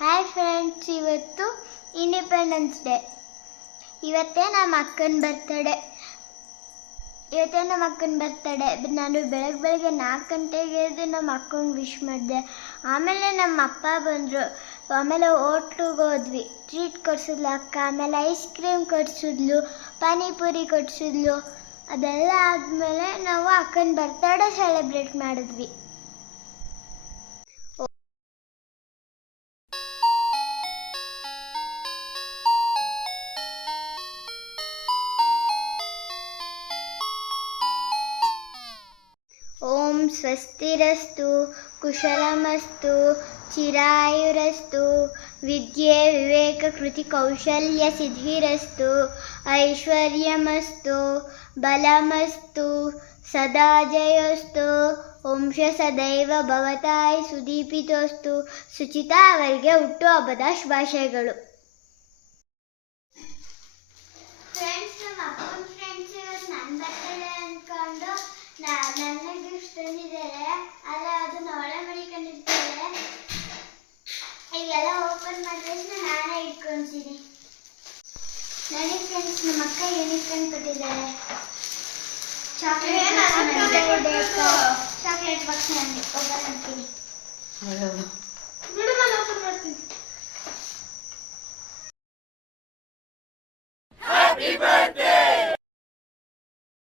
Hi friends ಇವತ್ತು independence day ಇವತ್ತೇ ನಮ್ಮ ಅಕ್ಕನ ಬರ್ತಡೇ ಇವತ್ತೇ ನಮ್ಮ ಅಕ್ಕನ ಬರ್ತಡೇ ನಾನು ಬೆಳಗ್ಗೆ ಬೆಳಗ್ಗೆ ನಾಲ್ಕು ಗಂಟೆಗೆ ಎದ್ದು ನಮ್ಮ ಅಕ್ಕಂಗೆ ವಿಶ್ ಮಾಡಿದೆ. ಆಮೇಲೆ ನಮ್ಮ ಅಪ್ಪ ಬಂದರು. ಆಮೇಲೆ ಹೋಟ್ಲಿಗೆ ಹೋದ್ವಿ. ಟ್ರೀಟ್ ಕೊಡ್ಸಿದ್ಲು ಅಕ್ಕ, ಆಮೇಲೆ ಐಸ್ ಕ್ರೀಮ್ ಕೊಡ್ಸಿದ್ಲು, ಪಾನಿಪುರಿ ಕೊಡ್ಸಿದ್ಲು. ಅದೆಲ್ಲ ಆದಮೇಲೆ ನಾವು ಅಕ್ಕನ ಬರ್ತಡೇ ಸೆಲೆಬ್ರೇಟ್ ಮಾಡಿದ್ವಿ. ಸ್ವಸ್ತಿರಸ್ತು ಕುಶಲಮಸ್ತು, ಚಿರಾಯುರಸ್ತು, ವಿದ್ಯೆ, ವಿವೇಕ, ಕೃತಿ, ಕೌಶಲ್ಯ, ಸಿದ್ಧಿರಸ್ತು, ಐಶ್ವರ್ಯಮಸ್ತು, ಬಲಮಸ್ತು ಸದಾ ಜಯೋಸ್ತು ವಂಶ ಸದೈವ ಭವತಾಯ್, ಸುದೀಪಿತೋಸ್ತು ಸುಚಿತಾ ಅವರಿಗೆ ಹುಟ್ಟುಹಬ್ಬದ ಶುಭಾಶಯಗಳು. ಫ್ರೆಂಡ್ಸ್ ನಮ್ಮ ಅಕ್ಕ ಯೂನಿಫಾರ್ಮ್ ಕೊಟ್ಟಿದ್ದಾರೆ ಚಾಕ್ಲೇಟ್ ಚಾಕ್ಲೇಟ್ ಬಾಕ್ಸ್ ನನಗೆ ಓಪನ್ ಮಾಡ್ತೀನಿ